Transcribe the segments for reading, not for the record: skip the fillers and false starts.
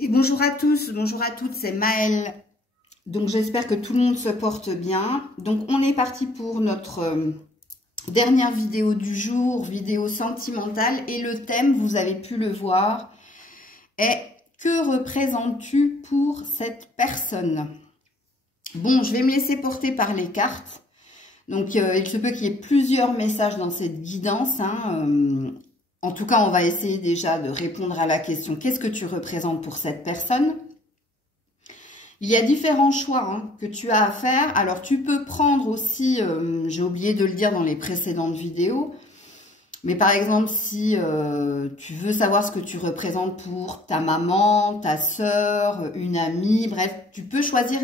Et bonjour à tous, bonjour à toutes, c'est Maëlle. Donc j'espère que tout le monde se porte bien. Donc on est parti pour notre dernière vidéo du jour, vidéo sentimentale. Et le thème, vous avez pu le voir, est « Que représentes-tu pour cette personne ?» Bon, je vais me laisser porter par les cartes. Donc il se peut qu'il y ait plusieurs messages dans cette guidance, en tout cas, on va essayer déjà de répondre à la question « Qu'est-ce que tu représentes pour cette personne ?» Il y a différents choix que tu as à faire. Alors, tu peux prendre aussi, j'ai oublié de le dire dans les précédentes vidéos, mais par exemple, si tu veux savoir ce que tu représentes pour ta maman, ta sœur, une amie, bref, tu peux choisir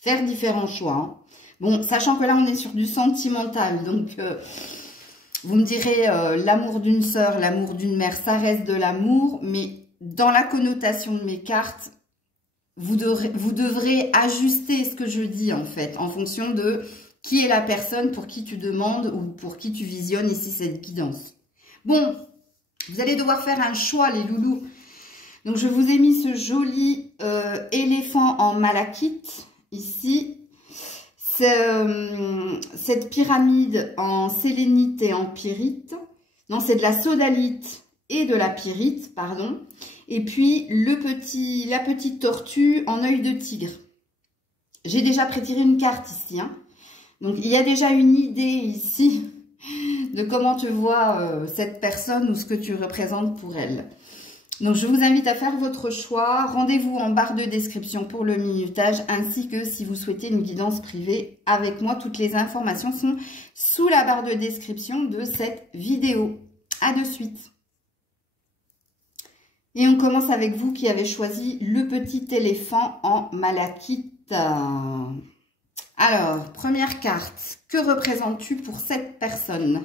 faire différents choix. Bon, sachant que là, on est sur du sentimental, donc... vous me direz, l'amour d'une sœur, l'amour d'une mère, ça reste de l'amour, mais dans la connotation de mes cartes, vous devrez ajuster ce que je dis en fait, en fonction de qui est la personne pour qui tu demandes ou pour qui tu visionnes ici cette guidance. Bon, vous allez devoir faire un choix les loulous. Donc je vous ai mis ce joli éléphant en malachite ici. Cette pyramide en sélénite et en pyrite. Non, c'est de la sodalite et de la pyrite, pardon. Et puis la petite tortue en œil de tigre. J'ai déjà prétiré une carte ici. Donc il y a déjà une idée ici de comment tu vois cette personne ou ce que tu représentes pour elle. Donc, je vous invite à faire votre choix. Rendez-vous en barre de description pour le minutage, ainsi que si vous souhaitez une guidance privée avec moi. Toutes les informations sont sous la barre de description de cette vidéo. À de suite. Et on commence avec vous qui avez choisi le petit éléphant en malachite. Alors, première carte. Que représentes-tu pour cette personne?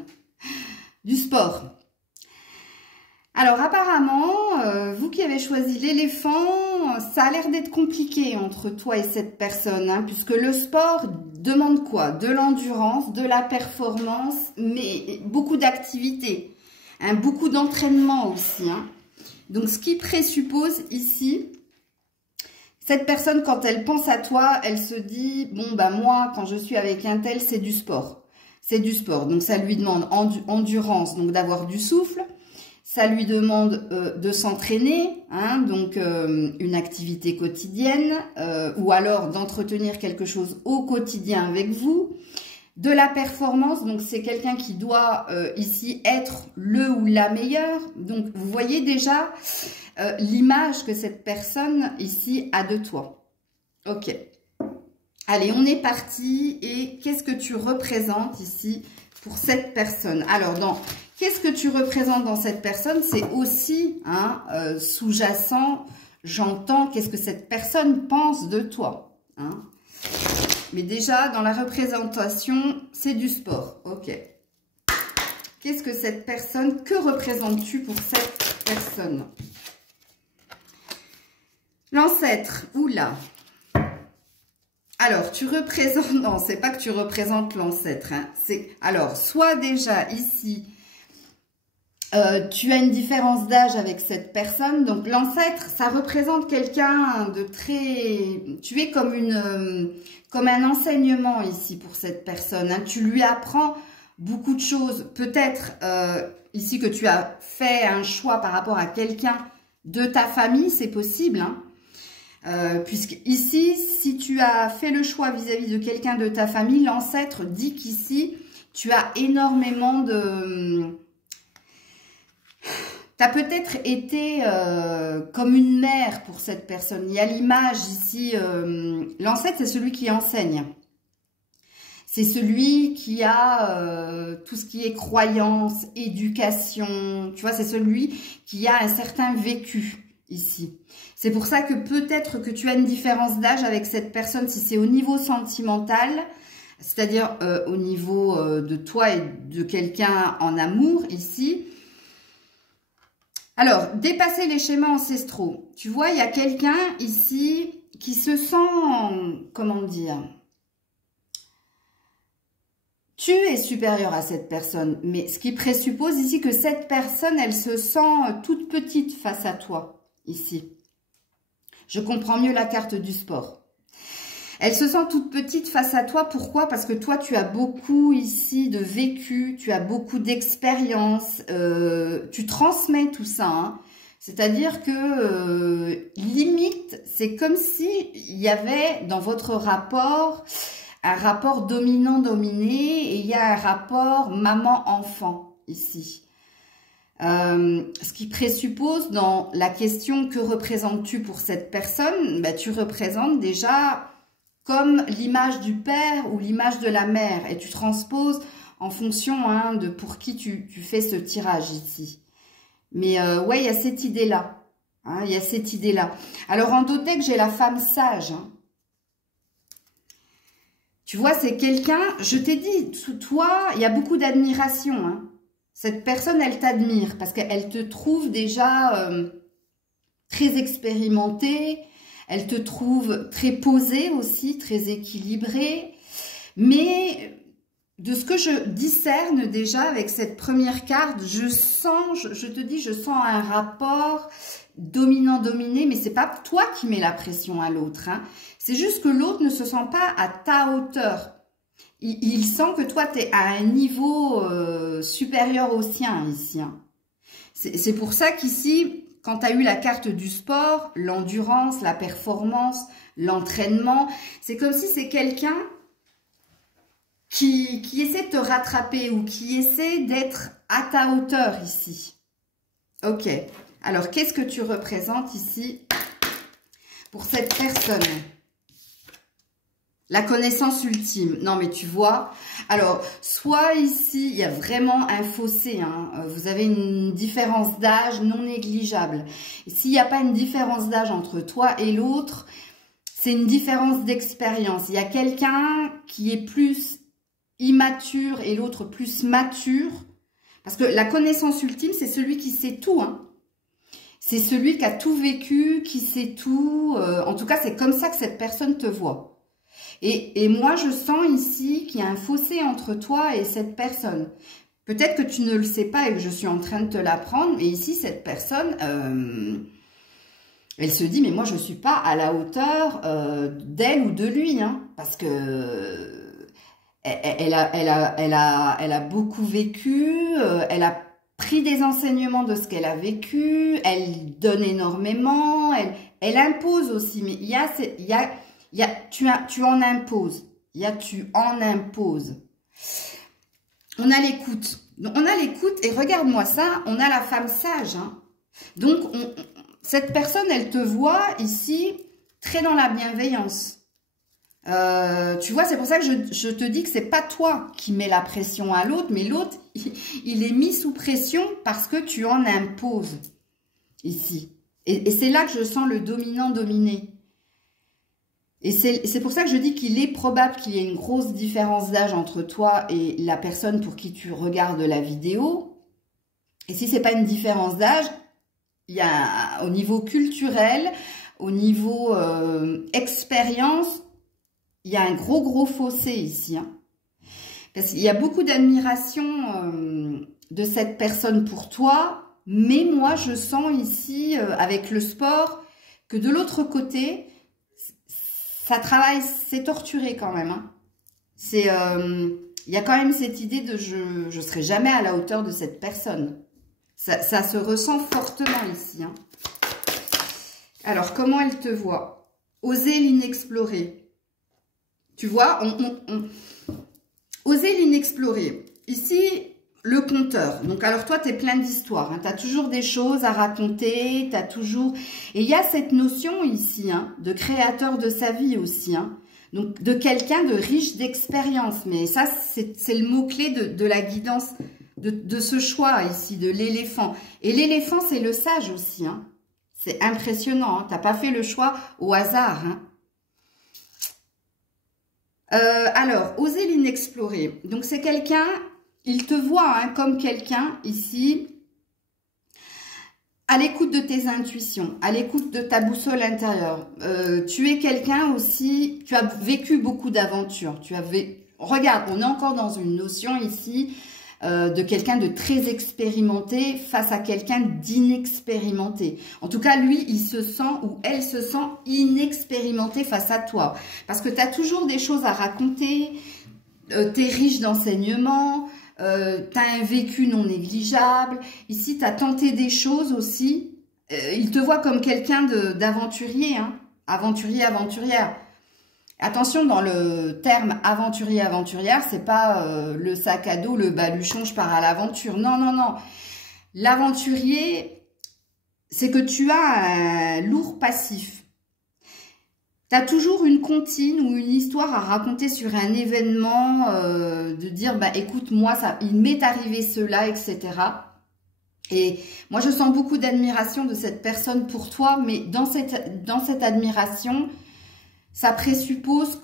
Du sport. Alors apparemment, vous qui avez choisi l'éléphant, ça a l'air d'être compliqué entre toi et cette personne, puisque le sport demande quoi? De l'endurance, de la performance, mais beaucoup d'activité, beaucoup d'entraînement aussi. Donc ce qui présuppose ici, cette personne quand elle pense à toi, elle se dit, bon bah moi quand je suis avec un tel, c'est du sport. C'est du sport, donc ça lui demande endurance, donc d'avoir du souffle. Ça lui demande de s'entraîner, donc une activité quotidienne, ou alors d'entretenir quelque chose au quotidien avec vous. De la performance, donc c'est quelqu'un qui doit ici être le ou la meilleure. Donc vous voyez déjà l'image que cette personne ici a de toi. Ok. Allez, on est parti. Et qu'est-ce que tu représentes ici pour cette personne? Alors, qu'est-ce que tu représentes dans cette personne? C'est aussi sous-jacent, j'entends, qu'est-ce que cette personne pense de toi. Mais déjà, dans la représentation, c'est du sport. Ok. Qu'est-ce que cette personne, que représentes-tu pour cette personne? L'ancêtre, oula. Alors, tu représentes... Non, c'est pas que tu représentes l'ancêtre. Alors, soit déjà ici, tu as une différence d'âge avec cette personne. Donc, l'ancêtre, ça représente quelqu'un de très... Tu es comme un enseignement ici pour cette personne. Tu lui apprends beaucoup de choses. Peut-être ici que tu as fait un choix par rapport à quelqu'un de ta famille, c'est possible, puisque ici, si tu as fait le choix vis-à-vis de quelqu'un de ta famille, l'ancêtre dit qu'ici, tu as énormément de... Tu as peut-être été comme une mère pour cette personne. Il y a l'image ici, l'ancêtre, c'est celui qui enseigne. C'est celui qui a tout ce qui est croyance, éducation, tu vois, c'est celui qui a un certain vécu ici. C'est pour ça que peut-être que tu as une différence d'âge avec cette personne si c'est au niveau sentimental, c'est-à-dire au niveau de toi et de quelqu'un en amour ici. Alors, dépasser les schémas ancestraux. Tu vois, il y a quelqu'un ici qui se sent, comment dire, tu es supérieur à cette personne, mais ce qui présuppose ici que cette personne, elle se sent toute petite face à toi. ici. Je comprends mieux la carte du sport. Elle se sent toute petite face à toi. Pourquoi? Parce que toi, tu as beaucoup ici de vécu, tu as beaucoup d'expérience, tu transmets tout ça. Hein. C'est-à-dire que, limite, c'est comme si il y avait dans votre rapport un rapport dominant-dominé et il y a un rapport maman-enfant ici. Ce qui présuppose dans la question que représentes-tu pour cette personne, ben, tu représentes déjà comme l'image du père ou l'image de la mère et tu transposes en fonction hein, de pour qui tu fais ce tirage ici. Mais ouais, il y a cette idée-là. Hein, il y a cette idée-là. Alors en dos de deck, j'ai la femme sage. Hein. Tu vois, c'est quelqu'un, je t'ai dit, toi, il y a beaucoup d'admiration. Hein. Cette personne, elle t'admire parce qu'elle te trouve déjà très expérimentée. Elle te trouve très posée aussi, très équilibrée. Mais de ce que je discerne déjà avec cette première carte, je sens, je te dis, je sens un rapport dominant-dominé. Mais c'est pas toi qui mets la pression à l'autre. Hein. C'est juste que l'autre ne se sent pas à ta hauteur. Il sent que toi, tu es à un niveau supérieur au sien ici. Hein. C'est pour ça qu'ici... Quand tu as eu la carte du sport, l'endurance, la performance, l'entraînement, c'est comme si c'est quelqu'un qui essaie de te rattraper ou qui essaie d'être à ta hauteur ici. Ok. Alors, qu'est-ce que tu représentes ici pour cette personne? La connaissance ultime. Non, mais tu vois. Alors, soit ici, il y a vraiment un fossé. Hein. Vous avez une différence d'âge non négligeable. S'il n'y a pas une différence d'âge entre toi et l'autre, c'est une différence d'expérience. Il y a quelqu'un qui est plus immature et l'autre plus mature. Parce que la connaissance ultime, c'est celui qui sait tout. Hein. C'est celui qui a tout vécu, qui sait tout. En tout cas, c'est comme ça que cette personne te voit. Et moi, je sens ici qu'il y a un fossé entre toi et cette personne. Peut-être que tu ne le sais pas et que je suis en train de te l'apprendre, mais ici, cette personne, elle se dit, mais moi, je ne suis pas à la hauteur d'elle ou de lui, hein, parce que elle a beaucoup vécu, elle a pris des enseignements de ce qu'elle a vécu, elle donne énormément, elle impose aussi, mais tu en imposes. Tu en imposes. On a l'écoute. On a l'écoute et regarde-moi ça, on a la femme sage. Hein. Donc, cette personne, elle te voit ici très dans la bienveillance. Tu vois, c'est pour ça que je te dis que c'est pas toi qui mets la pression à l'autre, mais l'autre, il est mis sous pression parce que tu en imposes ici. Et c'est là que je sens le dominant-dominé. Et c'est pour ça que je dis qu'il est probable qu'il y ait une grosse différence d'âge entre toi et la personne pour qui tu regardes la vidéo. Et si ce n'est pas une différence d'âge, il y a au niveau culturel, au niveau expérience, il y a un gros fossé ici. Hein. Parce qu'il y a beaucoup d'admiration de cette personne pour toi, mais moi je sens ici, avec le sport, que de l'autre côté... Ça travaille, c'est torturé quand même. Hein. Il y a quand même cette idée de je serai jamais à la hauteur de cette personne. Ça se ressent fortement ici. Hein. Alors, comment elle te voit? Oser l'inexploré. Tu vois, oser l'inexploré. Ici, le conteur. Donc, alors toi, tu es plein d'histoires. Hein. Tu as toujours des choses à raconter. Tu as toujours... Et il y a cette notion ici, hein, de créateur de sa vie aussi. Hein. Donc, de quelqu'un de riche d'expérience. Mais ça, c'est le mot-clé de la guidance, de ce choix ici, de l'éléphant. Et l'éléphant, c'est le sage aussi. Hein. C'est impressionnant. Hein. Tu n'as pas fait le choix au hasard. Hein. Alors, oser l'inexploré. Donc, c'est quelqu'un... Il te voit hein, comme quelqu'un ici, à l'écoute de tes intuitions, à l'écoute de ta boussole intérieure. Tu es quelqu'un aussi, tu as vécu beaucoup d'aventures. Regarde, on est encore dans une notion ici de quelqu'un de très expérimenté face à quelqu'un d'inexpérimenté. En tout cas, lui, il se sent ou elle se sent inexpérimenté face à toi. Parce que tu as toujours des choses à raconter, tu es riche d'enseignements, tu as un vécu non négligeable. Ici, tu as tenté des choses aussi. Il te voit comme quelqu'un d'aventurier, hein, aventurier, aventurière. Attention, dans le terme aventurier, aventurière, c'est pas le sac à dos, le baluchon, je pars à l'aventure. Non, non, non. L'aventurier, c'est que tu as un lourd passif. Tu as toujours une comptine ou une histoire à raconter sur un événement, de dire, bah, écoute, moi, ça, il m'est arrivé cela, etc. Et moi, je sens beaucoup d'admiration de cette personne pour toi, mais dans cette admiration, ça présuppose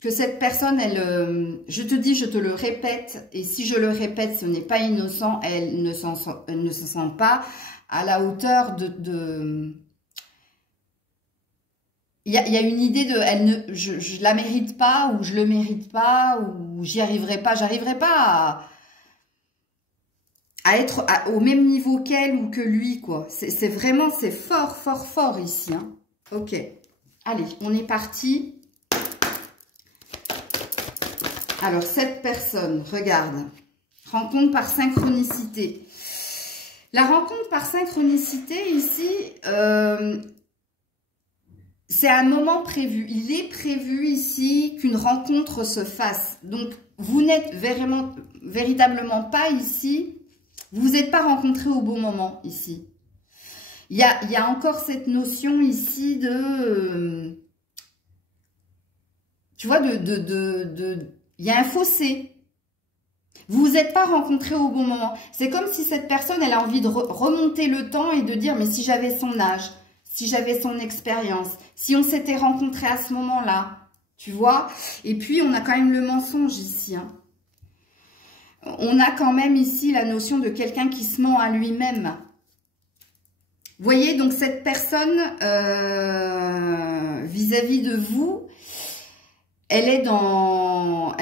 que cette personne, elle, je te dis, je te le répète, et si je le répète, ce n'est pas innocent, elle ne se sent pas à la hauteur Il y a une idée de, je la mérite pas, ou je le mérite pas, ou j'y arriverai pas, j'arriverai pas à être au même niveau qu'elle ou que lui, quoi. C'est vraiment, c'est fort, fort, fort ici, hein. Ok. Allez, on est parti. Alors, cette personne, regarde. Rencontre par synchronicité. La rencontre par synchronicité, ici, c'est un moment prévu. Il est prévu ici qu'une rencontre se fasse. Donc, vous n'êtes véritablement pas ici. Vous n'êtes pas rencontrés au bon moment ici. Il y a encore cette notion ici de... tu vois, il y a un fossé. Vous vous êtes pas rencontrés au bon moment. C'est comme si cette personne, elle a envie de remonter le temps et de dire, mais si j'avais son âge, si j'avais son expérience, si on s'était rencontrés à ce moment-là, tu vois. Et puis, on a quand même le mensonge ici, hein. On a quand même ici la notion de quelqu'un qui se ment à lui-même. Vous voyez, donc cette personne, vis-à-vis de vous, elle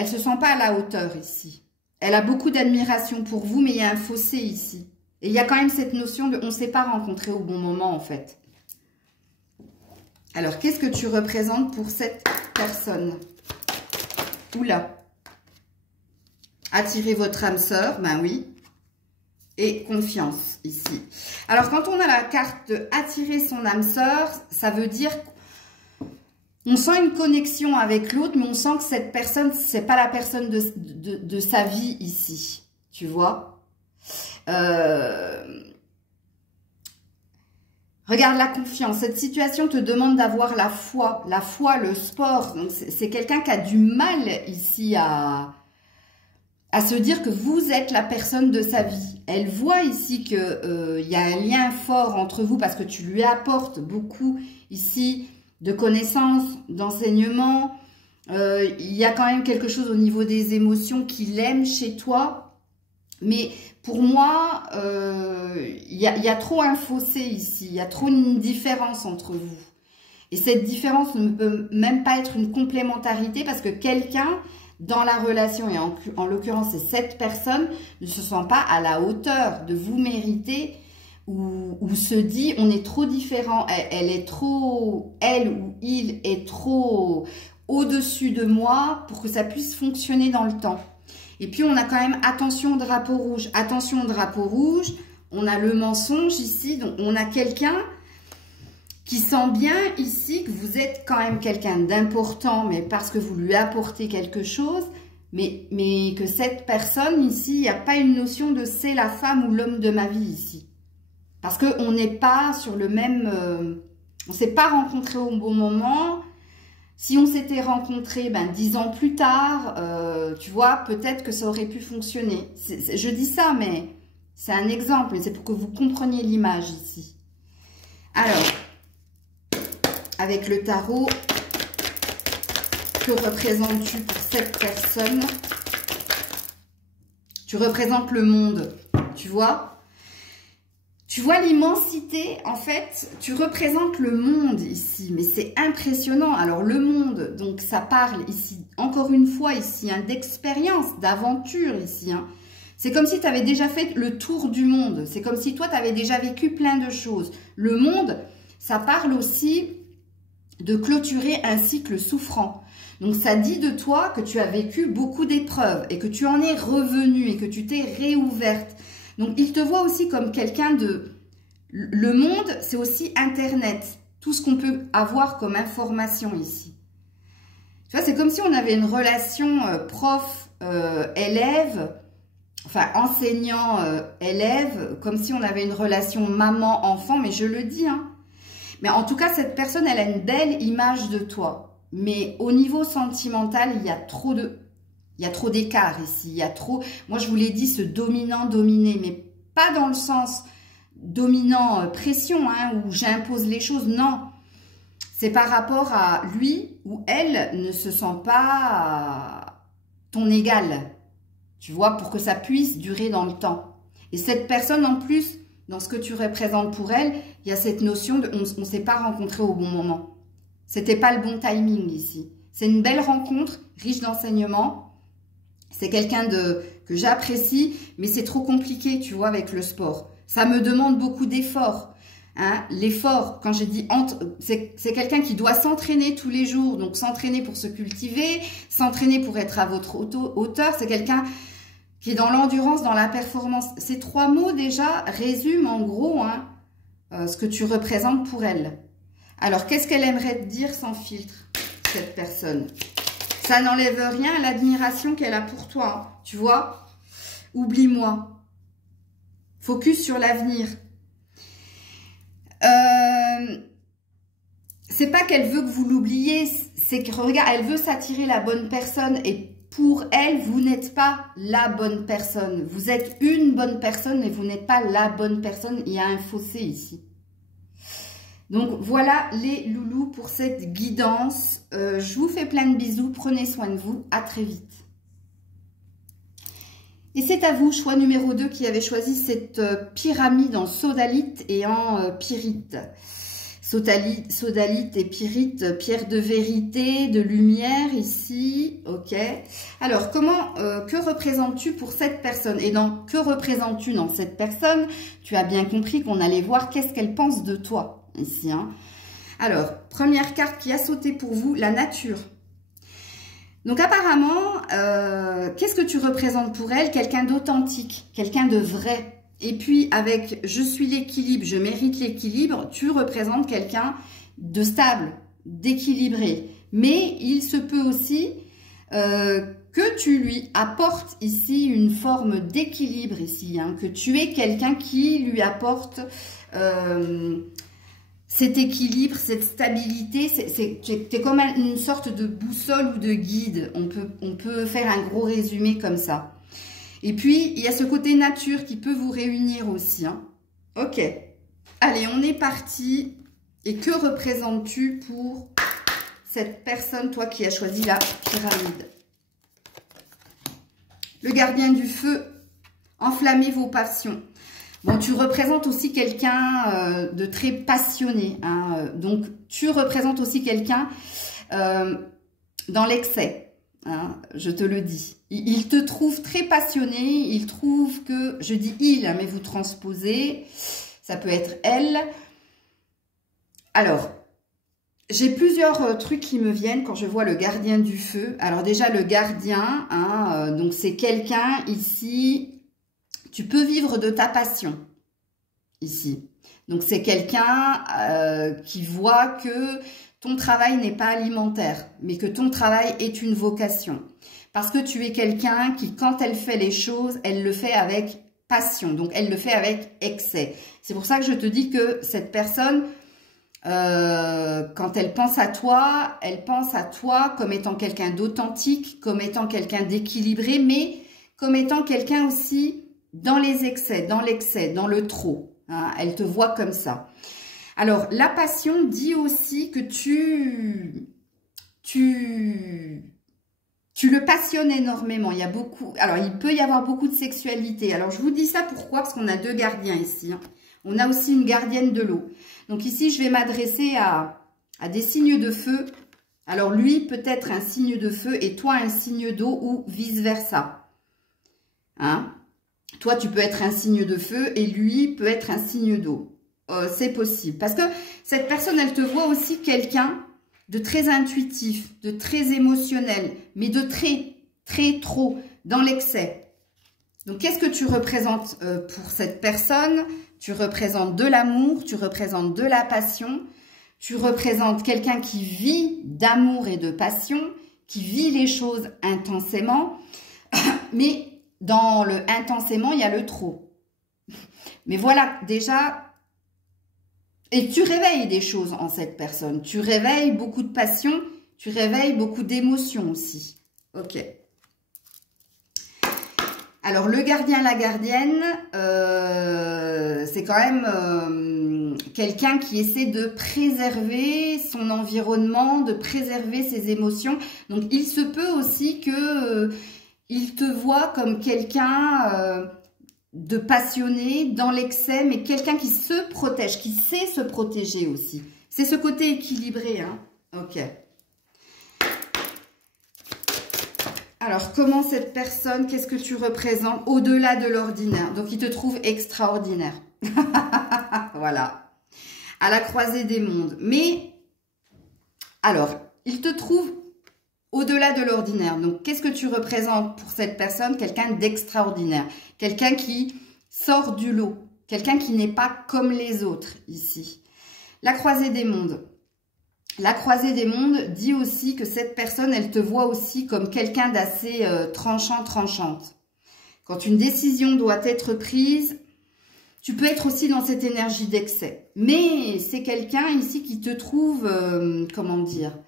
se sent pas à la hauteur ici. Elle a beaucoup d'admiration pour vous, mais il y a un fossé ici. Et il y a quand même cette notion de on ne s'est pas rencontré au bon moment, en fait. Alors, qu'est-ce que tu représentes pour cette personne? Oula. Attirez votre âme sœur, ben oui. Et confiance ici. Alors, quand on a la carte de attirer son âme sœur, ça veut dire qu'on sent une connexion avec l'autre, mais on sent que cette personne, c'est pas la personne de sa vie ici. Tu vois? Regarde la confiance. Cette situation te demande d'avoir la foi. La foi, le sport. Donc, c'est quelqu'un qui a du mal ici à se dire que vous êtes la personne de sa vie. Elle voit ici que y a un lien fort entre vous parce que tu lui apportes beaucoup ici de connaissances, d'enseignements. Il y a quand même quelque chose au niveau des émotions qu'il aime chez toi. Mais pour moi, il y a trop un fossé ici. Il y a trop une différence entre vous. Et cette différence ne peut même pas être une complémentarité parce que quelqu'un... dans la relation, et en l'occurrence c'est cette personne, ne se sent pas à la hauteur de vous mériter ou se dit on est trop différent, elle ou il est trop au-dessus de moi pour que ça puisse fonctionner dans le temps. Et puis on a quand même attention au drapeau rouge, attention au drapeau rouge, on a le mensonge ici, donc on a quelqu'un qui sent bien ici que vous êtes quand même quelqu'un d'important, mais parce que vous lui apportez quelque chose, mais que cette personne ici, il n'y a pas une notion de c'est la femme ou l'homme de ma vie ici. Parce qu'on n'est pas sur le même... on ne s'est pas rencontrés au bon moment. Si on s'était rencontrés 10 ans plus tard, tu vois, peut-être que ça aurait pu fonctionner. Je dis ça, mais c'est un exemple, c'est pour que vous compreniez l'image ici. Alors... avec le tarot, que représentes-tu pour cette personne? Tu représentes le monde, tu vois? Tu vois l'immensité, en fait, tu représentes le monde ici, mais c'est impressionnant. Alors le monde, donc ça parle ici, encore une fois ici, hein, d'expérience, d'aventure ici, hein. C'est comme si tu avais déjà fait le tour du monde. C'est comme si toi, tu avais déjà vécu plein de choses. Le monde, ça parle aussi de clôturer un cycle souffrant. Donc, ça dit de toi que tu as vécu beaucoup d'épreuves et que tu en es revenu et que tu t'es réouverte. Donc, il te voit aussi comme quelqu'un de... Le monde, c'est aussi Internet. Tout ce qu'on peut avoir comme information ici. Tu vois, c'est comme si on avait une relation prof-élève, enfin enseignant-élève, comme si on avait une relation maman-enfant, mais je le dis, hein. Mais en tout cas, cette personne, elle a une belle image de toi. Mais au niveau sentimental, il y a trop d'écart ici. Il y a trop, moi je vous l'ai dit, ce dominant-dominé, mais pas dans le sens dominant pression, hein, où j'impose les choses, non. C'est par rapport à lui ou elle ne se sent pas ton égal, tu vois, pour que ça puisse durer dans le temps. Et cette personne, en plus, dans ce que tu représentes pour elle, il y a cette notion de on ne s'est pas rencontré au bon moment. C'était pas le bon timing ici. C'est une belle rencontre, riche d'enseignements. C'est quelqu'un que j'apprécie, mais c'est trop compliqué, tu vois, avec le sport. Ça me demande beaucoup d'efforts. Hein, l'effort, quand j'ai dit c'est quelqu'un qui doit s'entraîner tous les jours, donc s'entraîner pour se cultiver, s'entraîner pour être à votre hauteur. C'est quelqu'un qui est dans l'endurance, dans la performance. Ces trois mots déjà résument en gros hein, ce que tu représentes pour elle. Alors, qu'est-ce qu'elle aimerait te dire sans filtre, cette personne? Ça n'enlève rien à l'admiration qu'elle a pour toi, hein, tu vois. Oublie-moi. Focus sur l'avenir. C'est pas qu'elle veut que vous l'oubliez, c'est que regarde, elle veut s'attirer la bonne personne et pour elle, vous n'êtes pas la bonne personne. Vous êtes une bonne personne mais vous n'êtes pas la bonne personne. Il y a un fossé ici. Donc voilà les loulous pour cette guidance. Je vous fais plein de bisous. Prenez soin de vous. À très vite. Et c'est à vous, choix numéro 2, qui avez choisi cette pyramide en sodalite et en pyrite. Sodalite et pyrite, pierre de vérité, de lumière ici, ok. Alors, que représentes-tu pour cette personne? Et dans que représentes-tu dans cette personne? Tu as bien compris qu'on allait voir qu'est-ce qu'elle pense de toi, ici. Hein. Alors, première carte qui a sauté pour vous, la nature. Donc apparemment, qu'est-ce que tu représentes pour elle? Quelqu'un d'authentique, quelqu'un de vrai. Et puis avec « je suis l'équilibre, je mérite l'équilibre », tu représentes quelqu'un de stable, d'équilibré. Mais il se peut aussi que tu lui apportes ici une forme d'équilibre ici, hein, que tu es quelqu'un qui lui apporte cet équilibre, cette stabilité. Tu es comme une sorte de boussole ou de guide. On peut faire un gros résumé comme ça. Et puis, il y a ce côté nature qui peut vous réunir aussi. Hein. Ok. Allez, on est parti. Et que représentes-tu pour cette personne, toi qui as choisi la pyramide? Le gardien du feu, enflammez vos passions. Bon, tu représentes aussi quelqu'un de très passionné. Hein. Donc, tu représentes aussi quelqu'un dans l'excès. Hein, je te le dis. Il te trouve très passionné. Il trouve que, je dis il, mais vous transposez. Ça peut être elle. Alors, j'ai plusieurs trucs qui me viennent quand je vois le gardien du feu. Alors déjà, le gardien, hein, donc c'est quelqu'un ici, tu peux vivre de ta passion, ici. Donc c'est quelqu'un qui voit que ton travail n'est pas alimentaire, mais que ton travail est une vocation. Parce que tu es quelqu'un qui, quand elle fait les choses, elle le fait avec passion. Donc elle le fait avec excès. C'est pour ça que je te dis que cette personne... quand elle pense à toi comme étant quelqu'un d'authentique, comme étant quelqu'un d'équilibré, mais comme étant quelqu'un aussi dans les excès, dans l'excès, dans le trop. Hein, elle te voit comme ça. Alors, la passion dit aussi que tu le passionnes énormément. Il y a beaucoup, alors il peut y avoir beaucoup de sexualité. Alors, je vous dis ça pourquoi? Parce qu'on a deux gardiens ici. Hein. On a aussi une gardienne de l'eau. Donc ici, je vais m'adresser à des signes de feu. Alors lui, peut-être un signe de feu et toi, un signe d'eau ou vice-versa. Hein? toi, tu peux être un signe de feu et lui peut être un signe d'eau. C'est possible. Parce que cette personne, elle te voit aussi quelqu'un de très intuitif, de très émotionnel, mais de très trop, dans l'excès. Donc, qu'est-ce que tu représentes pour cette personne? Tu représentes de l'amour, tu représentes de la passion, tu représentes quelqu'un qui vit d'amour et de passion, qui vit les choses intensément, mais dans le intensément, il y a le trop. Mais voilà, déjà, et tu réveilles des choses en cette personne. Tu réveilles beaucoup de passion, tu réveilles beaucoup d'émotions aussi. Ok. Alors, le gardien, la gardienne, c'est quand même quelqu'un qui essaie de préserver son environnement, de préserver ses émotions. Donc, il se peut aussi que il te voit comme quelqu'un de passionné, dans l'excès, mais quelqu'un qui se protège, qui sait se protéger aussi. C'est ce côté équilibré, hein. Ok. Alors, comment cette personne, qu'est-ce que tu représentes au-delà de l'ordinaire? Donc, il te trouve extraordinaire. Voilà. À la croisée des mondes. Mais, alors, il te trouve au-delà de l'ordinaire. Donc, qu'est-ce que tu représentes pour cette personne? Quelqu'un d'extraordinaire. Quelqu'un qui sort du lot. Quelqu'un qui n'est pas comme les autres ici. La croisée des mondes. La croisée des mondes dit aussi que cette personne, elle te voit aussi comme quelqu'un d'assez tranchante. Quand une décision doit être prise, tu peux être aussi dans cette énergie d'excès. Mais c'est quelqu'un ici qui te trouve, comment dire,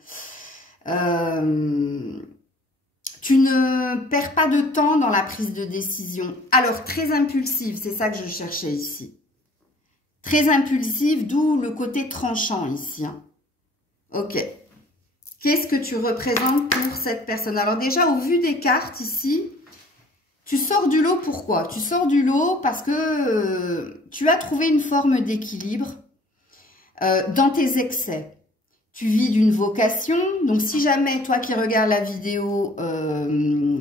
tu ne perds pas de temps dans la prise de décision. Alors, très impulsive, c'est ça que je cherchais ici. Très impulsive, d'où le côté tranchant ici, hein. Ok. Qu'est-ce que tu représentes pour cette personne? Alors déjà, au vu des cartes ici, tu sors du lot. Pourquoi? Tu sors du lot parce que tu as trouvé une forme d'équilibre dans tes excès. Tu vis d'une vocation. Donc, si jamais, toi qui regardes la vidéo,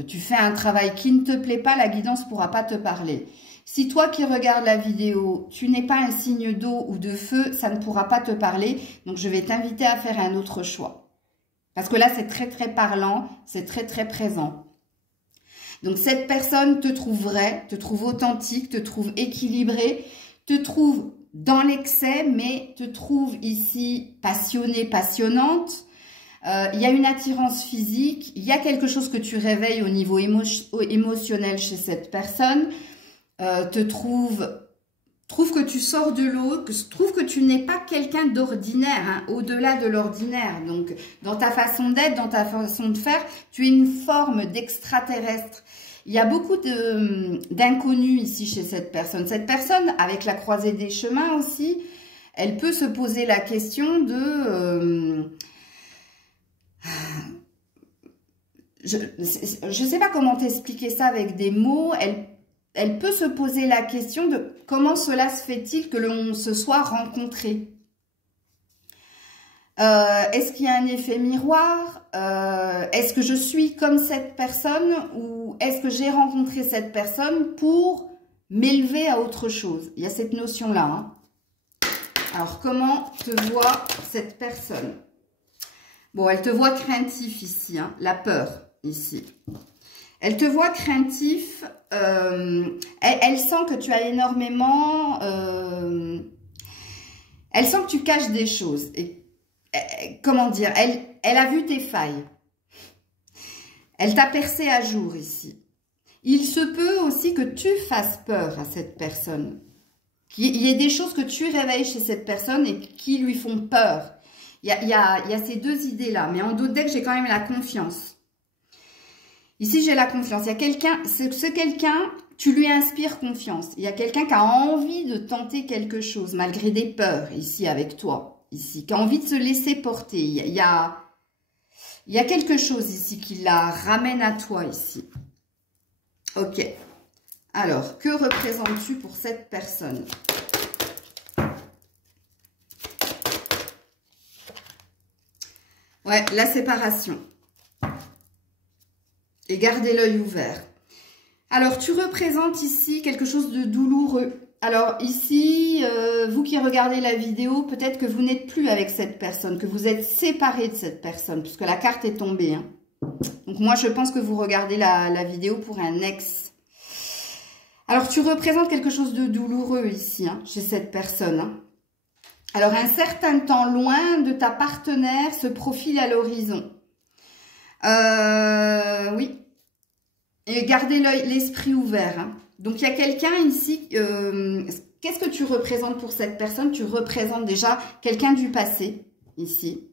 tu fais un travail qui ne te plaît pas, la guidance ne pourra pas te parler. Si toi qui regardes la vidéo, tu n'es pas un signe d'eau ou de feu, ça ne pourra pas te parler. Donc, je vais t'inviter à faire un autre choix. Parce que là, c'est très parlant, c'est très présent. Donc, cette personne te trouve vrai, te trouve authentique, te trouve équilibré, te trouve dans l'excès, mais te trouve ici passionnée, passionnante. Il y a une attirance physique, il y a quelque chose que tu réveilles au niveau émotionnel chez cette personne. Trouve que tu sors de l'eau, trouve que tu n'es pas quelqu'un d'ordinaire, hein, au-delà de l'ordinaire. Donc, dans ta façon d'être, dans ta façon de faire, tu es une forme d'extraterrestre. Il y a beaucoup d'inconnus ici chez cette personne. Cette personne, avec la croisée des chemins aussi, elle peut se poser la question de... je ne sais pas comment t'expliquer ça avec des mots. Elle peut se poser la question de comment cela se fait-il que l'on se soit rencontré. Est-ce qu'il y a un effet miroir? Est-ce que je suis comme cette personne ou est-ce que j'ai rencontré cette personne pour m'élever à autre chose? Il y a cette notion-là, hein. Alors, comment te voit cette personne? Bon, elle te voit craintif ici, hein, la peur ici. Elle te voit craintif, elle sent que tu as énormément... elle sent que tu caches des choses. Et, comment dire, elle a vu tes failles. Elle t'a percé à jour ici. Il se peut aussi que tu fasses peur à cette personne. Qu'il y ait des choses que tu réveilles chez cette personne et qui lui font peur. Il y a ces deux idées-là. Mais en d'autres decks, j'ai quand même la confiance. Ici, j'ai la confiance. Il y a quelqu'un, ce quelqu'un, tu lui inspires confiance. Il y a quelqu'un qui a envie de tenter quelque chose, malgré des peurs, ici, avec toi. Ici, qui a envie de se laisser porter. Il y a quelque chose ici qui la ramène à toi, ici. Ok. Alors, que représentes-tu pour cette personne? Ouais, la séparation. Et gardez l'œil ouvert. Alors, tu représentes ici quelque chose de douloureux. Alors ici, vous qui regardez la vidéo, peut-être que vous n'êtes plus avec cette personne, que vous êtes séparé de cette personne, puisque la carte est tombée. Hein. Donc moi, je pense que vous regardez la vidéo pour un ex. Alors, tu représentes quelque chose de douloureux ici, hein, chez cette personne. Hein. Alors, un certain temps loin de ta partenaire se profile à l'horizon. Oui. Et gardez l'esprit ouvert. Hein. Donc, il y a quelqu'un ici, qu'est-ce que tu représentes pour cette personne? Tu représentes déjà quelqu'un du passé, ici,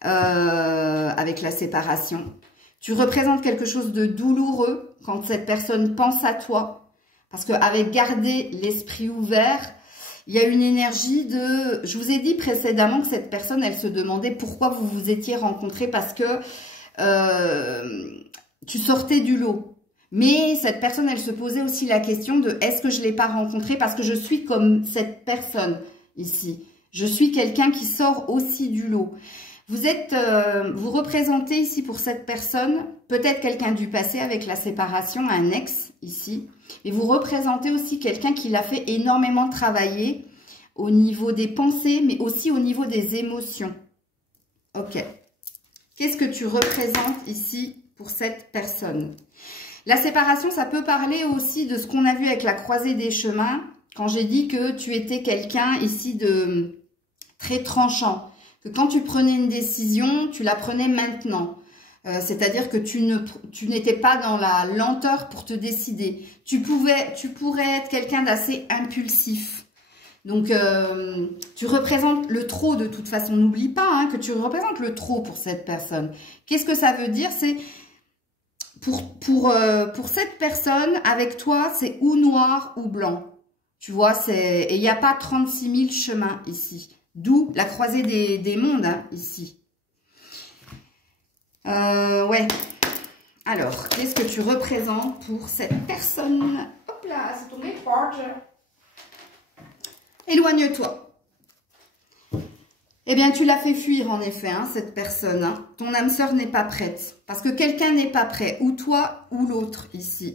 avec la séparation. Tu représentes quelque chose de douloureux quand cette personne pense à toi. Parce qu'avec garder l'esprit ouvert, il y a une énergie de... Je vous ai dit précédemment que cette personne, elle se demandait pourquoi vous vous étiez rencontrés, parce que tu sortais du lot. Mais cette personne, elle se posait aussi la question de est-ce que je ne l'ai pas rencontré parce que je suis comme cette personne ici. Je suis quelqu'un qui sort aussi du lot. Vous représentez ici pour cette personne peut-être quelqu'un du passé avec la séparation, un ex ici. Et vous représentez aussi quelqu'un qui l'a fait énormément travailler au niveau des pensées, mais aussi au niveau des émotions. Ok. Qu'est-ce que tu représentes ici pour cette personne ? La séparation, ça peut parler aussi de ce qu'on a vu avec la croisée des chemins, quand j'ai dit que tu étais quelqu'un ici de très tranchant, que quand tu prenais une décision, tu la prenais maintenant. C'est-à-dire que tu n'étais pas dans la lenteur pour te décider. Tu pourrais être quelqu'un d'assez impulsif. Donc, tu représentes le trop de toute façon. N'oublie pas hein, que tu représentes le trop pour cette personne. Qu'est-ce que ça veut dire? C'est pour cette personne, avec toi, c'est ou noir ou blanc. Tu vois, et il n'y a pas 36 000 chemins ici. D'où la croisée des mondes, hein, ici. Ouais. Alors, qu'est-ce que tu représentes pour cette personne? Hop là, c'est tombé fort. Éloigne-toi. Eh bien, tu l'as fait fuir, en effet, hein, cette personne. Hein. Ton âme sœur n'est pas prête. Parce que quelqu'un n'est pas prêt. Ou toi, ou l'autre, ici.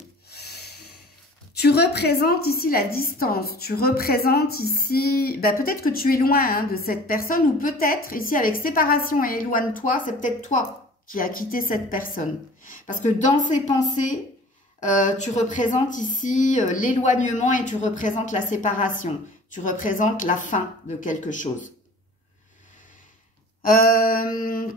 Tu représentes ici la distance. Tu représentes ici... Ben, peut-être que tu es loin hein, de cette personne. Ou peut-être, ici, avec séparation et éloigne-toi, c'est peut-être toi qui as quitté cette personne. Parce que dans ses pensées, tu représentes ici l'éloignement et tu représentes la séparation. Tu représentes la fin de quelque chose.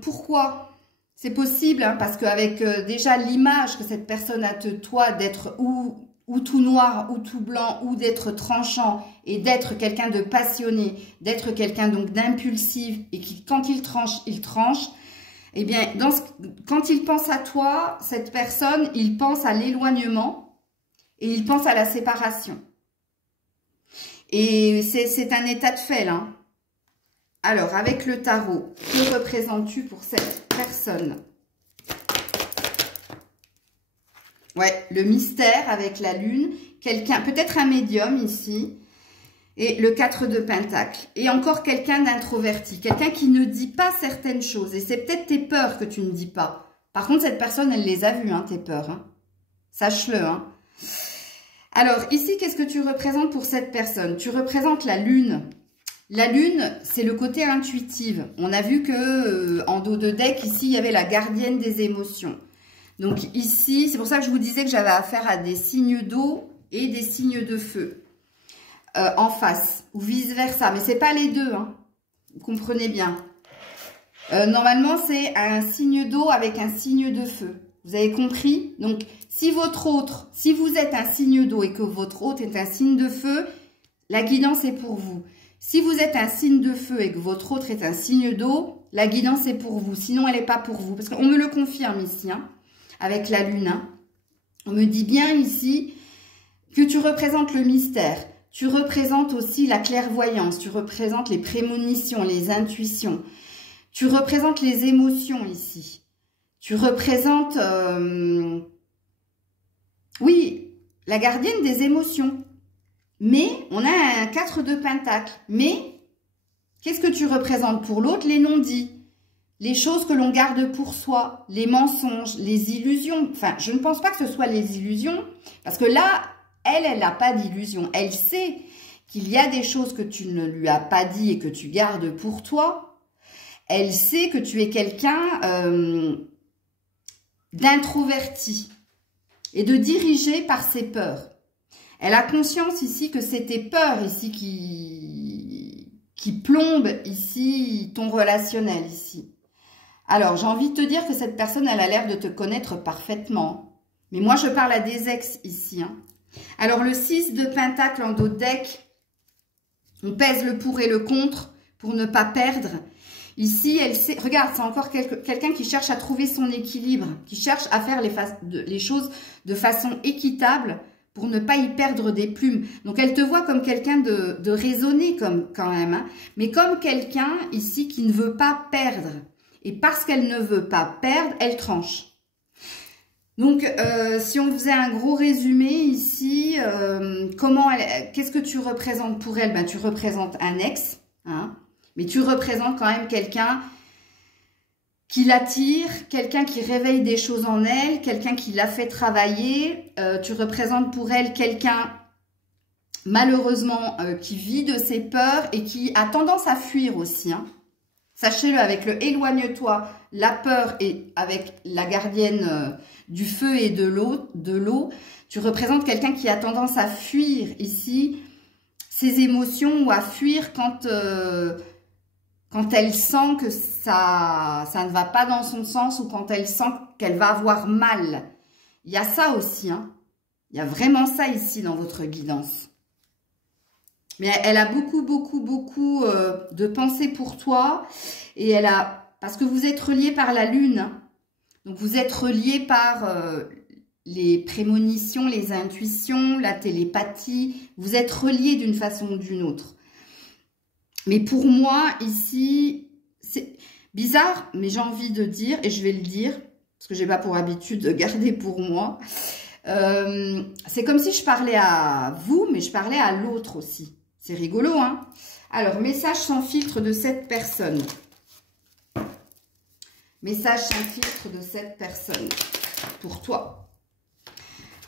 Pourquoi? C'est possible hein, parce qu'avec déjà l'image que cette personne a de toi d'être ou tout noir ou tout blanc ou d'être tranchant et d'être quelqu'un de passionné, d'être quelqu'un donc d'impulsif et qui quand il tranche, eh bien quand il pense à toi, cette personne, il pense à l'éloignement et il pense à la séparation. Et c'est un état de fait là. Alors, avec le tarot, que représentes-tu pour cette personne? Ouais, le mystère avec la lune. Quelqu'un, peut-être un médium ici. Et le 4 de Pentacle. Et encore quelqu'un d'introverti. Quelqu'un qui ne dit pas certaines choses. Et c'est peut-être tes peurs que tu ne dis pas. Par contre, cette personne, elle les a vues, hein, tes peurs. Hein. Sache-le. Hein. Alors, ici, qu'est-ce que tu représentes pour cette personne? Tu représentes la lune. La lune, c'est le côté intuitif. On a vu que en dos de deck, ici, il y avait la gardienne des émotions. Donc ici, c'est pour ça que je vous disais que j'avais affaire à des signes d'eau et des signes de feu en face, ou vice-versa. Mais c'est pas les deux, hein. Vous comprenez bien. Normalement, c'est un signe d'eau avec un signe de feu. Vous avez compris? Donc, si vous êtes un signe d'eau et que votre autre est un signe de feu, la guidance est pour vous. Si vous êtes un signe de feu et que votre autre est un signe d'eau, la guidance est pour vous. Sinon, elle n'est pas pour vous. Parce qu'on me le confirme ici, hein, avec la lune. Hein. On me dit bien ici que tu représentes le mystère. Tu représentes aussi la clairvoyance. Tu représentes les prémonitions, les intuitions. Tu représentes les émotions ici. Tu représentes, oui, la gardienne des émotions. Mais on a un 4 de Pentacle. Mais qu'est-ce que tu représentes pour l'autre? Les non-dits. les choses que l'on garde pour soi, les mensonges, les illusions. Enfin, je ne pense pas que ce soit les illusions, parce que là, elle n'a pas d'illusion. Elle sait qu'il y a des choses que tu ne lui as pas dit et que tu gardes pour toi. Elle sait que tu es quelqu'un d'introverti et de dirigé par ses peurs. Elle a conscience ici que c'est tes peurs ici qui plombent ici ton relationnel ici. Alors, j'ai envie de te dire que cette personne, elle a l'air de te connaître parfaitement. Mais moi, je parle à des ex ici. Hein. Alors, le 6 de Pentacle en dos de deck, on pèse le pour et le contre pour ne pas perdre. Ici, elle sait, regarde, c'est encore quelqu'un qui cherche à trouver son équilibre, qui cherche à faire les choses de façon équitable pour ne pas y perdre des plumes. Donc, elle te voit comme quelqu'un de raisonné quand même, hein, mais comme quelqu'un ici qui ne veut pas perdre. Et parce qu'elle ne veut pas perdre, elle tranche. Donc, si on faisait un gros résumé ici, qu'est-ce que tu représentes pour elle? Ben, tu représentes un ex, hein, mais tu représentes quand même quelqu'un qui l'attire, quelqu'un qui réveille des choses en elle, quelqu'un qui l'a fait travailler. Tu représentes pour elle quelqu'un, malheureusement, qui vit de ses peurs et qui a tendance à fuir aussi, hein. Sachez-le, avec le éloigne-toi, la peur et avec la gardienne du feu et de l'eau, tu représentes quelqu'un qui a tendance à fuir ici ses émotions ou à fuir quand elle sent que ça ne va pas dans son sens ou quand elle sent qu'elle va avoir mal. Il y a ça aussi, hein. Il y a vraiment ça ici dans votre guidance. Mais elle a beaucoup de pensées pour toi. Et elle a... Parce que vous êtes reliés par la lune. Hein. Donc, vous êtes reliés par les prémonitions, les intuitions, la télépathie. Vous êtes reliés d'une façon ou d'une autre. Mais pour moi, ici, c'est bizarre, mais j'ai envie de dire, et je vais le dire, parce que je n'ai pas pour habitude de garder pour moi. C'est comme si je parlais à vous, mais je parlais à l'autre aussi. C'est rigolo, hein? Alors, message sans filtre de cette personne. Message sans filtre de cette personne. Pour toi.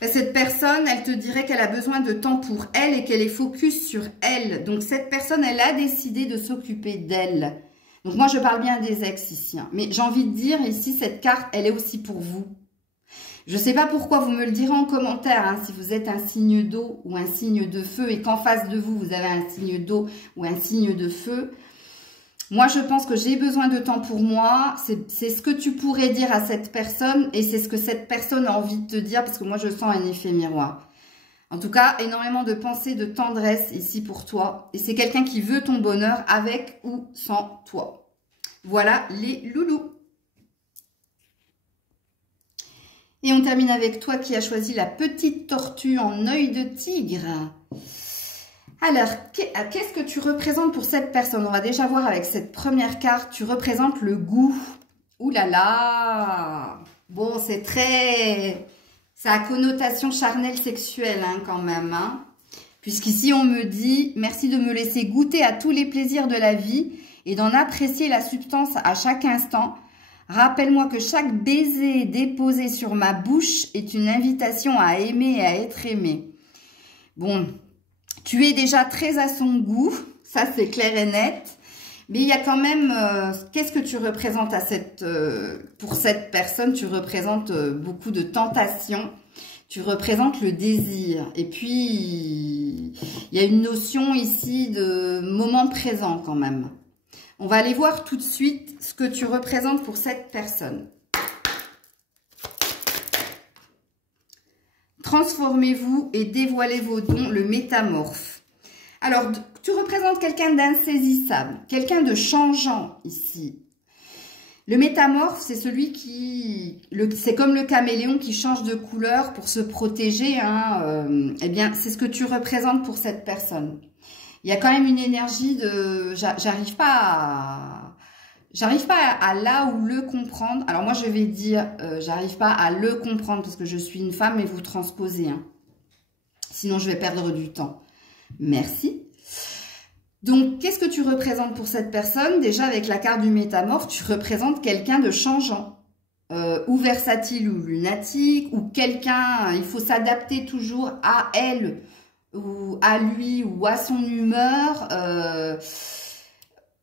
Cette personne, elle te dirait qu'elle a besoin de temps pour elle et qu'elle est focus sur elle. Donc, cette personne, elle a décidé de s'occuper d'elle. Donc, moi, je parle bien des ex ici. Hein. Mais j'ai envie de dire, ici, cette carte, elle est aussi pour vous. Je ne sais pas pourquoi, vous me le direz en commentaire, hein, si vous êtes un signe d'eau ou un signe de feu et qu'en face de vous, vous avez un signe d'eau ou un signe de feu. Moi, je pense que j'ai besoin de temps pour moi. C'est ce que tu pourrais dire à cette personne et c'est ce que cette personne a envie de te dire parce que moi, je sens un effet miroir. En tout cas, énormément de pensée, de tendresse ici pour toi. Et c'est quelqu'un qui veut ton bonheur avec ou sans toi. Voilà les loulous. Et on termine avec toi qui as choisi la petite tortue en œil de tigre. Alors, qu'est-ce que tu représentes pour cette personne? On va déjà voir avec cette première carte. Tu représentes le goût. Ouh là là! Bon, c'est très... Ça a connotation charnelle sexuelle hein, quand même. Hein. Puisqu'ici, on me dit « Merci de me laisser goûter à tous les plaisirs de la vie et d'en apprécier la substance à chaque instant. » Rappelle-moi que chaque baiser déposé sur ma bouche est une invitation à aimer et à être aimé. Bon, tu es déjà très à son goût, ça c'est clair et net. Mais il y a quand même, qu'est-ce que tu représentes pour cette personne? Tu représentes beaucoup de tentation, tu représentes le désir. Et puis, il y a une notion ici de moment présent quand même. On va aller voir tout de suite ce que tu représentes pour cette personne. Transformez-vous et dévoilez vos dons, le métamorphe. Alors, tu représentes quelqu'un d'insaisissable, quelqu'un de changeant ici. Le métamorphe, c'est celui qui... c'est comme le caméléon qui change de couleur pour se protéger. Hein, eh bien, c'est ce que tu représentes pour cette personne. Il y a quand même une énergie de... J'arrive pas à là ou le comprendre. Alors moi, je vais dire, j'arrive pas à le comprendre parce que je suis une femme et vous transposez. Hein. Sinon, je vais perdre du temps. Merci. Donc, qu'est-ce que tu représentes pour cette personne? Déjà, avec la carte du métamorphe, tu représentes quelqu'un de changeant, ou versatile ou lunatique, ou quelqu'un, il faut s'adapter toujours à elle, ou à lui, ou à son humeur.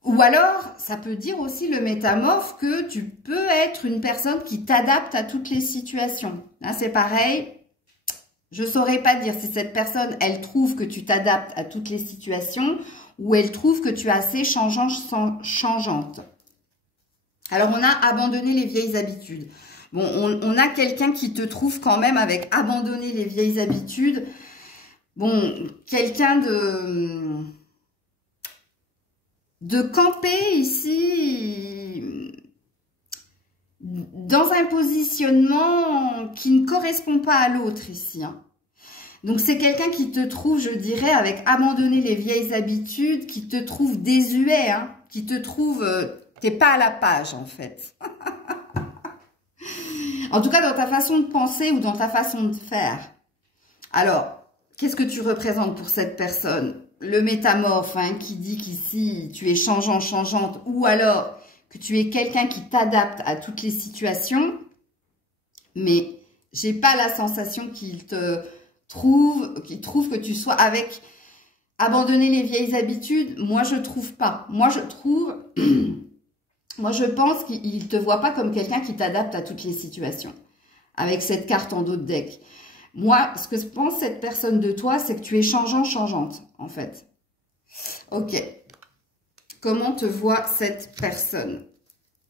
Ou alors, ça peut dire aussi le métamorphe que tu peux être une personne qui t'adapte à toutes les situations. Là, c'est pareil. Je ne saurais pas dire si cette personne, elle trouve que tu t'adaptes à toutes les situations ou elle trouve que tu es assez changeante. Alors, on a abandonné les vieilles habitudes. Bon, on a quelqu'un qui te trouve quand même avec abandonner les vieilles habitudes. Bon, quelqu'un de camper ici dans un positionnement qui ne correspond pas à l'autre ici. Hein. Donc, c'est quelqu'un qui te trouve, je dirais, avec abandonner les vieilles habitudes, qui te trouve désuet, hein, qui te trouve... t'es pas à la page, en fait. En tout cas, dans ta façon de penser ou dans ta façon de faire. Alors, qu'est-ce que tu représentes pour cette personne? Le métamorphe, hein, qui dit qu'ici, tu es changeant, changeante, ou alors que tu es quelqu'un qui t'adapte à toutes les situations, mais j'ai pas la sensation qu'il trouve que tu sois avec abandonner les vieilles habitudes. Moi, je trouve pas. Moi, je pense qu'il te voit pas comme quelqu'un qui t'adapte à toutes les situations. Avec cette carte en dos de deck. Moi, ce que pense cette personne de toi, c'est que tu es changeant, changeante, en fait. Ok. Comment te voit cette personne?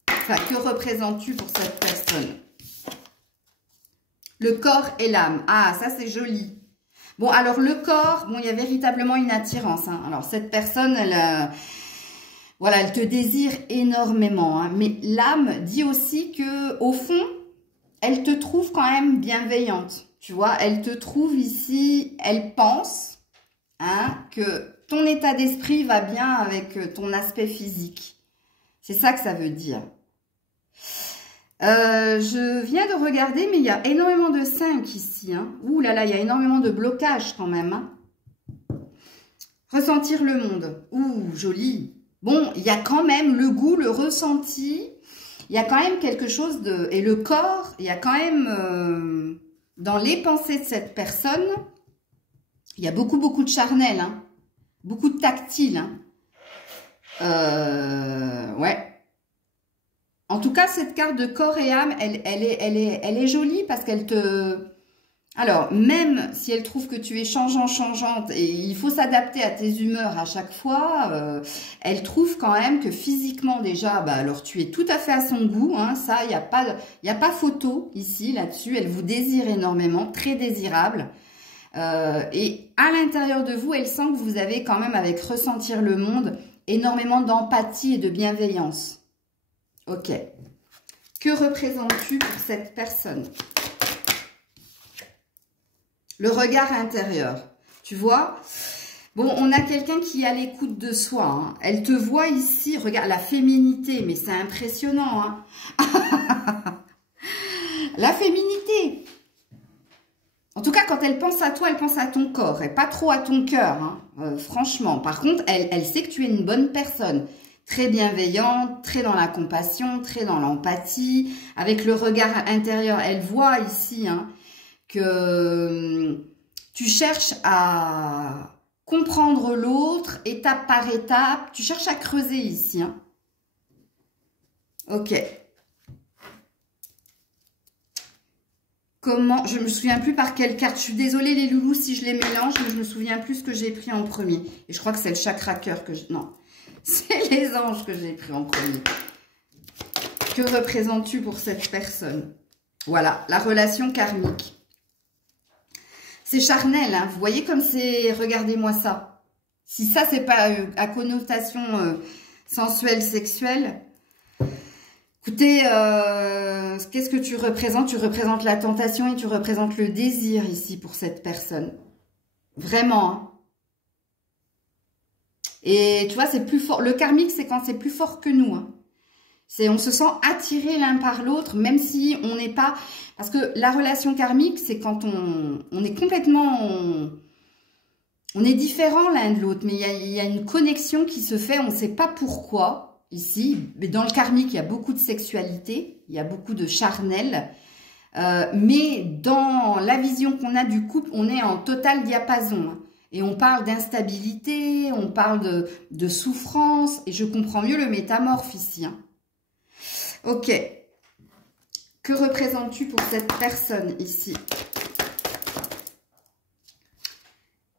Enfin, que représentes-tu pour cette personne? Le corps et l'âme. Ah, ça, c'est joli. Bon, alors, le corps, bon, il y a véritablement une attirance. Hein. Alors, cette personne, voilà, elle te désire énormément. Hein. Mais l'âme dit aussi que, au fond, elle te trouve quand même bienveillante. Tu vois, elle te trouve ici, elle pense, hein, que ton état d'esprit va bien avec ton aspect physique. C'est ça que ça veut dire. Je viens de regarder, mais il y a énormément de 5 ici. Hein. Ouh là là, il y a énormément de blocages quand même. Hein. Ressentir le monde. Ouh, joli. Bon, il y a quand même le goût, le ressenti. Il y a quand même quelque chose de... Et le corps, il y a quand même... dans les pensées de cette personne, il y a beaucoup, beaucoup de charnel. Hein. Beaucoup de tactile. Hein. Ouais. En tout cas, cette carte de corps et âme, elle est jolie parce qu'elle te... Alors, même si elle trouve que tu es changeant, changeante, et il faut s'adapter à tes humeurs à chaque fois, elle trouve quand même que physiquement déjà, bah, alors tu es tout à fait à son goût, hein, ça, il n'y a pas photo ici, là-dessus, elle vous désire énormément, très désirable. Et à l'intérieur de vous, elle sent que vous avez quand même, avec ressentir le monde, énormément d'empathie et de bienveillance. Ok. Que représentes-tu pour cette personne? Le regard intérieur. Tu vois? Bon, on a quelqu'un qui est à l'écoute de soi. Hein. Elle te voit ici. Regarde, la féminité. Mais c'est impressionnant. Hein. La féminité. En tout cas, quand elle pense à toi, elle pense à ton corps. Et pas trop à ton cœur. Hein. Franchement. Par contre, elle sait que tu es une bonne personne. Très bienveillante, très dans la compassion, très dans l'empathie. Avec le regard intérieur, elle voit ici hein, que tu cherches à comprendre l'autre, étape par étape. Tu cherches à creuser ici. Hein. Ok. Comment... Je ne me souviens plus par quelle carte. Je suis désolée les loulous si je les mélange, mais je me souviens plus ce que j'ai pris en premier. Et je crois que c'est le chakra cœur que je... Non. C'est les anges que j'ai pris en premier. Que représentes-tu pour cette personne? Voilà, la relation karmique. C'est charnel, hein. Vous voyez comme c'est... Regardez-moi ça. Si ça, c'est pas à connotation sensuelle, sexuelle. Écoutez, qu'est-ce que tu représentes? Tu représentes la tentation et tu représentes le désir ici pour cette personne. Vraiment, hein. Et tu vois, c'est plus fort. Le karmique, c'est quand c'est plus fort que nous. Hein. On se sent attiré l'un par l'autre, même si on n'est pas... Parce que la relation karmique, c'est quand on est complètement On est différents l'un de l'autre, mais il y a une connexion qui se fait, on ne sait pas pourquoi, ici. Mais dans le karmique, il y a beaucoup de sexualité, il y a beaucoup de charnel. Mais dans la vision qu'on a du couple, on est en total diapason. Hein. Et on parle d'instabilité, on parle de souffrance, et je comprends mieux le métamorphe ici. Hein. Ok. Que représentes-tu pour cette personne ici?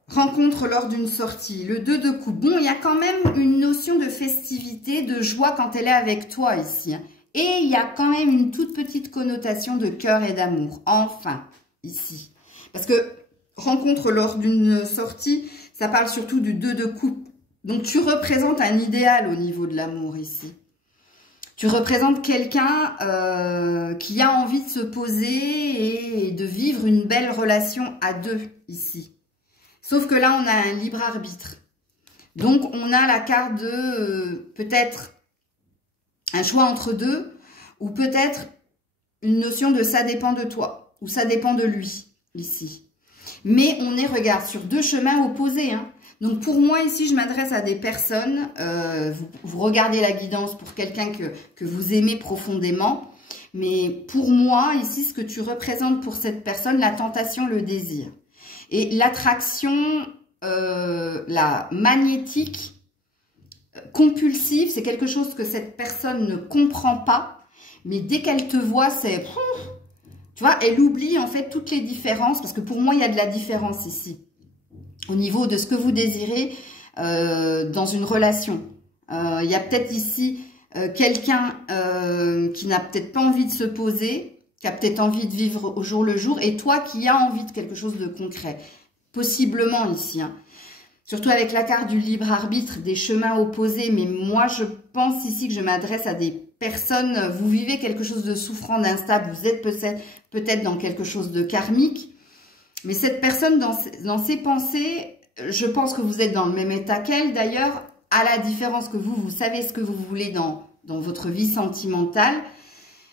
Rencontre lors d'une sortie, le 2 de coupe. Bon, il y a quand même une notion de festivité, de joie quand elle est avec toi ici. Et il y a quand même une toute petite connotation de cœur et d'amour. Enfin, ici. Parce que rencontre lors d'une sortie, ça parle surtout du 2 de coupe. Donc, tu représentes un idéal au niveau de l'amour ici. Tu représentes quelqu'un qui a envie de se poser et de vivre une belle relation à deux ici. Sauf que là, on a un libre arbitre. Donc, on a la carte de peut-être un choix entre deux ou peut-être une notion de ça dépend de toi ou ça dépend de lui ici. Mais on est, regarde, sur deux chemins opposés. Hein. Donc, pour moi, ici, je m'adresse à des personnes. Vous regardez la guidance pour quelqu'un que vous aimez profondément. Mais pour moi, ici, ce que tu représentes pour cette personne, la tentation, le désir. Et l'attraction, la magnétique, compulsive, c'est quelque chose que cette personne ne comprend pas. Mais dès qu'elle te voit, c'est... Tu vois, elle oublie en fait toutes les différences. Parce que pour moi, il y a de la différence ici. Au niveau de ce que vous désirez dans une relation. Il y a peut-être ici quelqu'un qui n'a peut-être pas envie de se poser, qui a peut-être envie de vivre au jour le jour, et toi qui as envie de quelque chose de concret. Possiblement ici. Hein. Surtout avec la carte du libre arbitre, des chemins opposés. Mais moi, je pense ici que je m'adresse à des personnes. Vous vivez quelque chose de souffrant, d'instable. Vous êtes peut-être dans quelque chose de karmique. Mais cette personne, dans ses pensées, je pense que vous êtes dans le même état qu'elle. D'ailleurs, à la différence que vous savez ce que vous voulez dans votre vie sentimentale.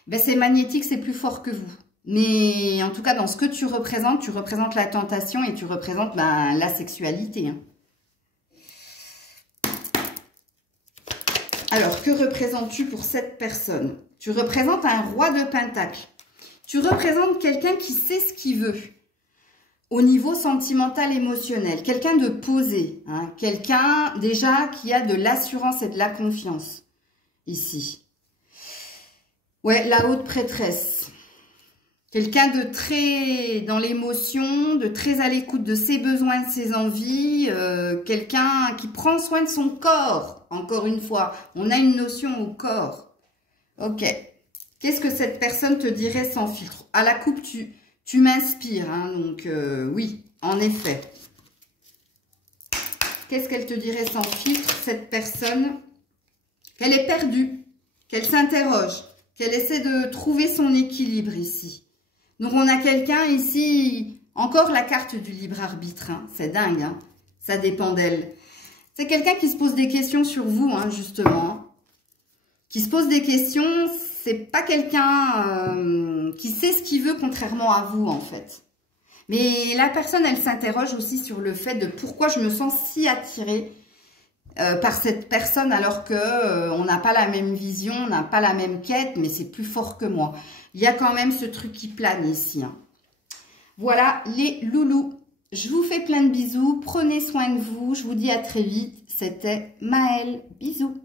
Ben, c'est magnétique, c'est plus fort que vous. Mais en tout cas, dans ce que tu représentes la tentation et tu représentes la sexualité. Hein. Alors, que représentes-tu pour cette personne? Tu représentes un roi de pentacles. Tu représentes quelqu'un qui sait ce qu'il veut. Au niveau sentimental, émotionnel. Quelqu'un de posé. Hein, quelqu'un déjà qui a de l'assurance et de la confiance. Ici. Ouais, la haute prêtresse. Quelqu'un de très dans l'émotion, de très à l'écoute de ses besoins, de ses envies. Quelqu'un qui prend soin de son corps. Encore une fois, on a une notion au corps. Ok. Qu'est-ce que cette personne te dirait sans filtre? À la coupe, tu m'inspires. Hein, donc, oui, en effet. Qu'est-ce qu'elle te dirait sans filtre, cette personne? Qu'elle est perdue, qu'elle s'interroge. Qu'elle essaie de trouver son équilibre ici. Donc, on a quelqu'un ici, encore la carte du libre arbitre. Hein, c'est dingue, hein, ça dépend d'elle. C'est quelqu'un qui se pose des questions sur vous, hein, justement. Qui se pose des questions, c'est pas quelqu'un qui sait ce qu'il veut, contrairement à vous, en fait. Mais la personne, elle s'interroge aussi sur le fait de pourquoi je me sens si attirée par cette personne alors que on n'a pas la même vision, on n'a pas la même quête, mais c'est plus fort que moi. Il y a quand même ce truc qui plane ici. Hein. Voilà les loulous. Je vous fais plein de bisous. Prenez soin de vous. Je vous dis à très vite. C'était Maëlle. Bisous.